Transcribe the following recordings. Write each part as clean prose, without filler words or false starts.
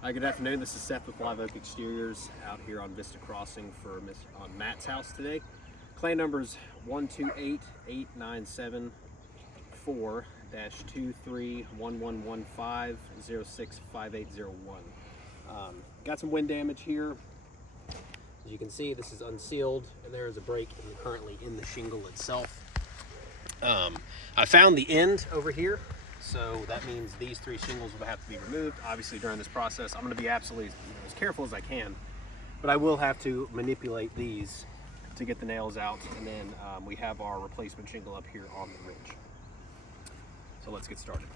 Hi, good afternoon. This is Seth with Live Oak Exteriors out here on Vista Crossing for on Matt's house today. Claim numbers 128-897-4-231115-065801. Got some wind damage here. As you can see, this is unsealed, and there is a break currently in the shingle itself. I found the end over here. So that means these three shingles will have to be removed. Obviously during this process, I'm going to be absolutely as careful as I can, but I will have to manipulate these to get the nails out. And then we have our replacement shingle up here on the ridge. So let's get started.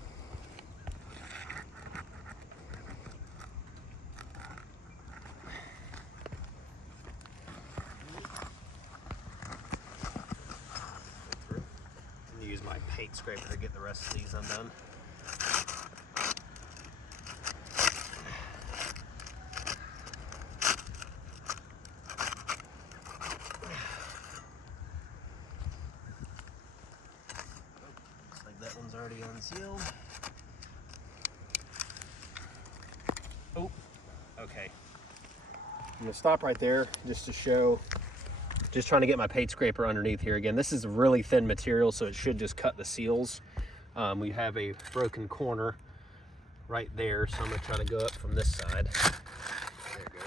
Use my paint scraper to get the rest of these undone. Looks like that one's already unsealed. Oh, okay. I'm gonna stop right there just to show. Just trying to get my paint scraper underneath here. Again, this is a really thin material, so it should just cut the seals. We have a broken corner right there, so I'm gonna try to go up from this side. There it goes.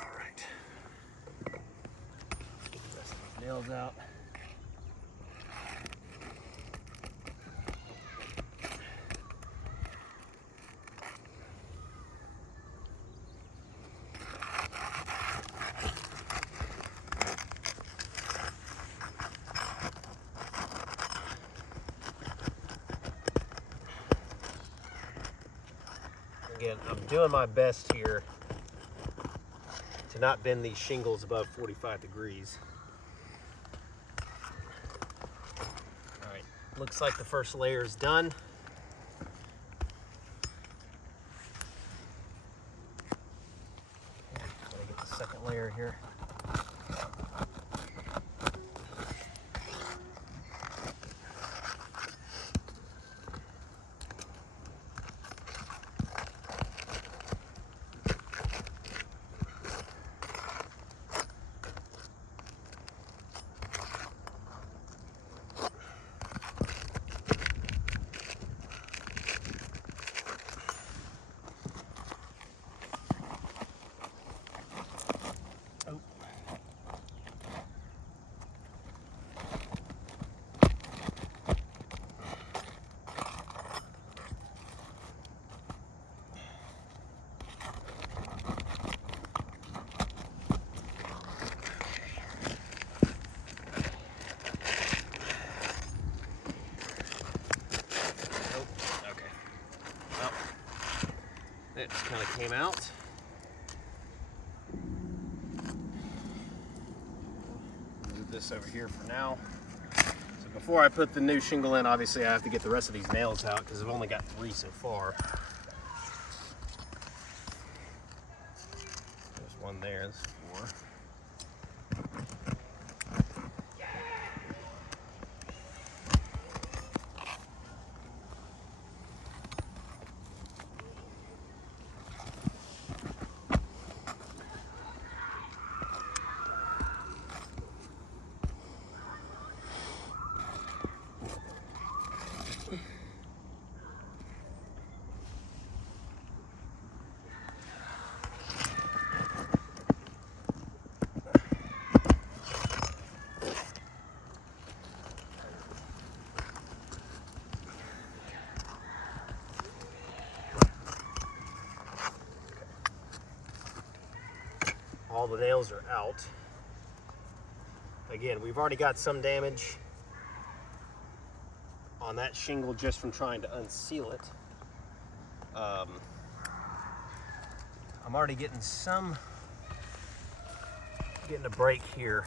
All right. Get the rest of these nails out. Again, I'm doing my best here to not bend these shingles above 45 degrees. All right, looks like the first layer is done. Gotta get the second layer here. It just kind of came out. Move this over here for now. So before I put the new shingle in, obviously I have to get the rest of these nails out because I've only got 3 so far. There's one there, there's 4. All the nails are out. Again, we've already got some damage on that shingle just from trying to unseal it. I'm already getting a break here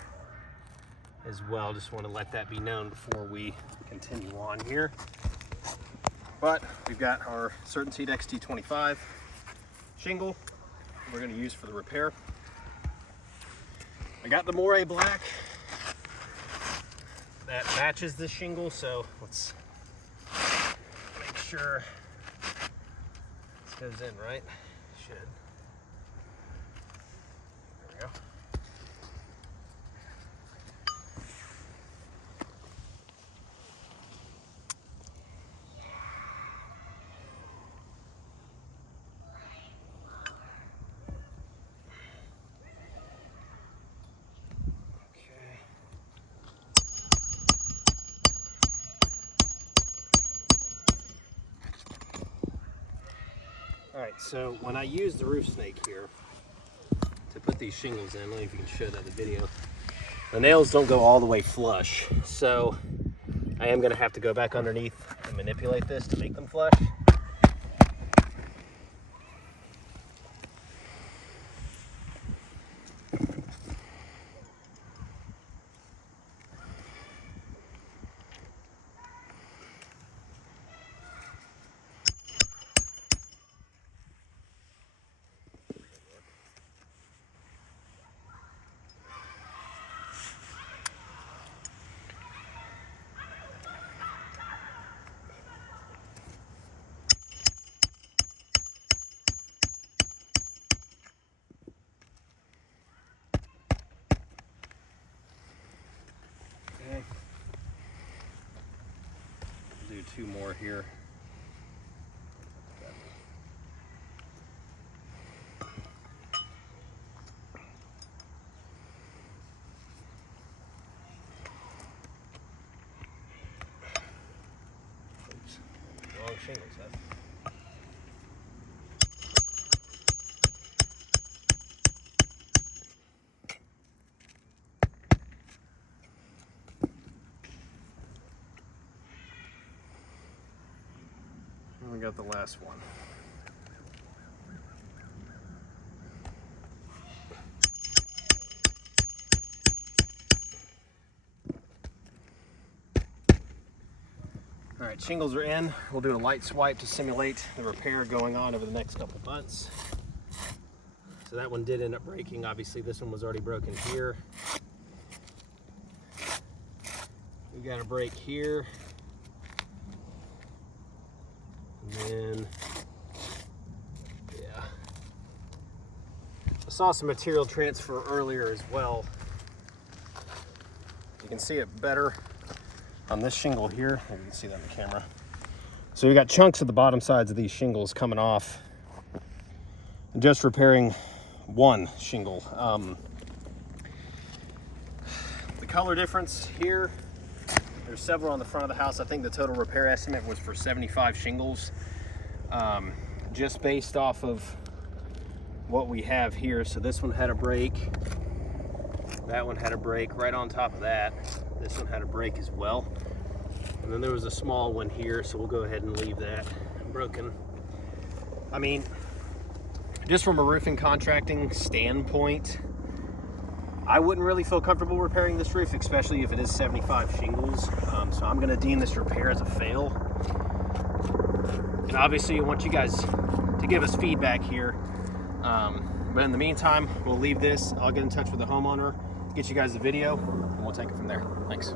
as well. Just want to let that be known before we continue on here. But we've got our Certainty XT25 shingle we're going to use for the repair. I got the Moray black that matches this shingle, so let's make sure this goes in right. Should. There we go. Alright, so when I use the roof snake here to put these shingles in, I don't know if you can show that in the video, the nails don't go all the way flush, so I am going to have to go back underneath and manipulate this to make them flush. Do 2 more here. Oops, wrong shingles, huh? We got the last one. All right, shingles are in. We'll do a light swipe to simulate the repair going on over the next couple months. So that one did end up breaking. Obviously, this one was already broken here. We got a break here. And then, yeah. I saw some material transfer earlier as well. You can see it better on this shingle here. Maybe you can see that in the camera. So we got chunks at the bottom sides of these shingles coming off. I'm just repairing one shingle. The color difference here, there's several on the front of the house. I think the total repair estimate was for 75 shingles. Just based off of what we have here. So this one had a break. That one had a break right on top of that. This one had a break as well. And then there was a small one here, so we'll go ahead and leave that broken. I mean, just from a roofing contracting standpoint, I wouldn't really feel comfortable repairing this roof, especially if it is 75 shingles. So I'm gonna deem this repair as a fail. And obviously I want you guys to give us feedback here. But in the meantime, we'll leave this. I'll get in touch with the homeowner, get you guys the video, and we'll take it from there. Thanks.